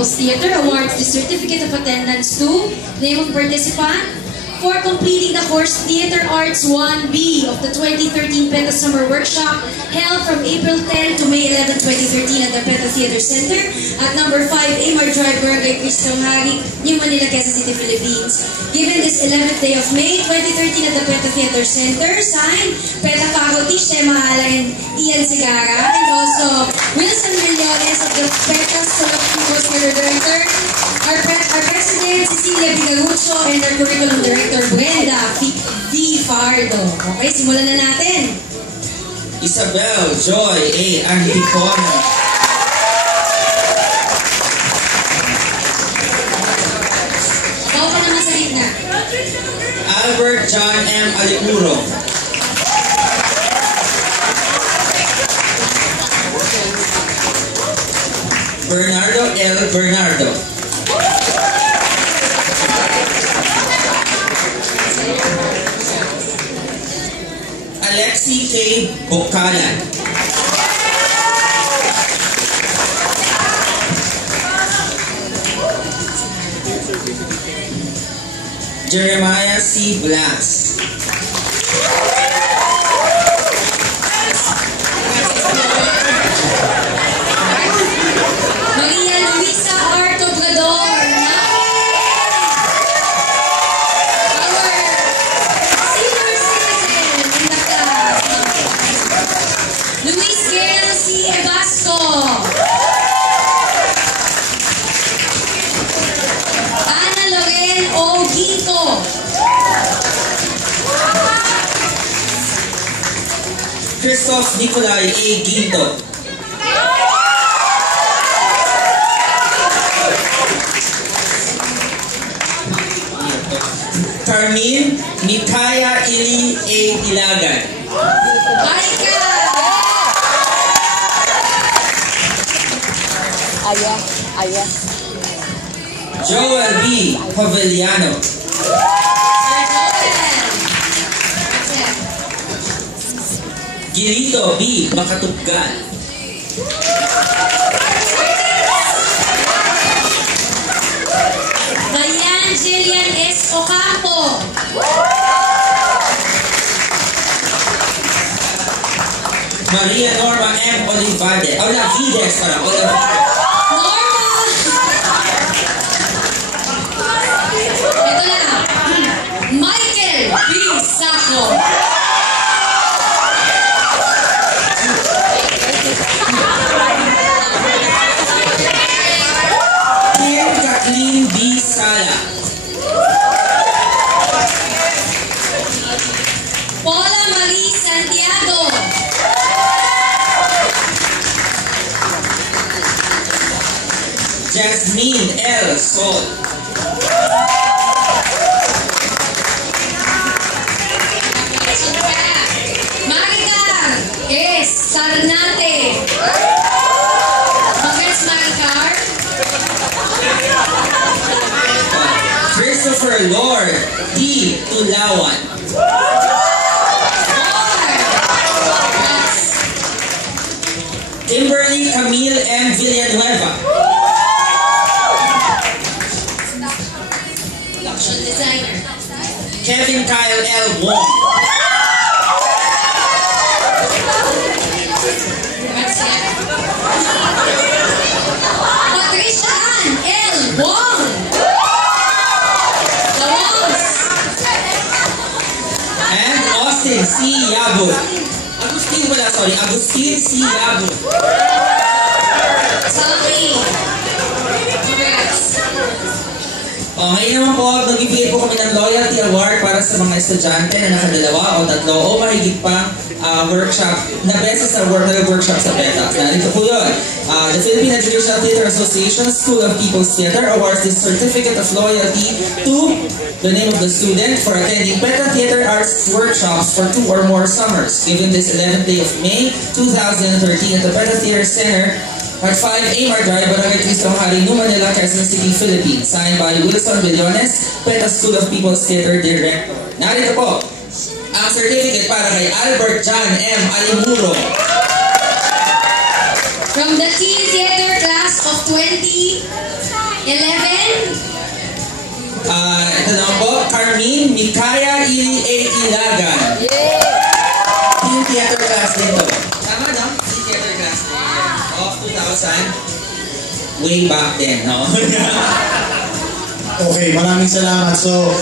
People's Theater awards the certificate of attendance to name of participant for completing the course Theater Arts 1B of the 2013 PETA Summer Workshop held from April 10 to May 11, 2013 at the PETA Theater Center at number 5 Amar Drive, Barangay Cristong Hari, New Manila, Quezon City, Philippines. Given this 11th day of May 2013 at the PETA Theater Center, signed PETA faculty Shema Hala and Ian Sigara, and also Wilson Millones of the PETA School of People's Theater Director, our President Cecilia Bigarucho, and our Curriculum Director Brenda V. Fardo. Okay, simulan na natin. Isabel Joy A. Antipona. Ikaw pa naman sa gitna. Albert John M. Alimuro. Bernardo L. Bernardo. Alexi K. Bocalan. Jeremiah C. Blas. Maria Luisa R. Toblador. Luis Gael C. Ebasco. Ana Loren O. Ginto. Christoph Nicolai A. Ginto. Carmine Mikaya Ili A. Ilagan. Aya. Joel B. Paviliano. Gilito B. Makatuggan. Dayan Jillian S. Ocampo. Maria Norma M. Olivade. Olavides para Olavides. Ito na. Michael B. Sacco. Kim Kathleen B. Sala. Paula Marie Santiago. Jasmine L. Sol. Maricar S. Sarnate. Congrats, Maricar. Christopher Lord D. Tulawan. Kimberly Camille M. Villanueva. Production designer. Kevin Kyle L. Wong. Patricia Ann L. Wong. The Wongs. And Austin C. Yabut. Agustin C. Yabut. Sorry. Congrats. Ngayon naman po, nagbibigay po kami ng loyalty award para sa mga estudyante na nakadalawa o tatlo o mahigit pang workshop na beses na workshop sa PETA. Narito po yun. The Philippine Educational Theater Association School of People's Theater awards the certificate of loyalty to the name of the student for attending PETA Theater Arts workshops for 2 or more summers, given this 11th day of May 2013 at the PETA Theater Center at 5 Amar Drive, Barangay Cristong Hari, New Manila, Quezon City, Philippines. Signed by Wilson Millones, PETA School of People's Theater Director. Narito po ang certificate para kay Albert John M. Alimuro. From the Teen Theater Class of 2011. Ito naman po, Carmine Mikaya Ili A. Ilagan. Teen Theater Class din to. Tama, no? Teen Theater Class din. Of 2000. Way back then, no? Okay, maraming salamat. So,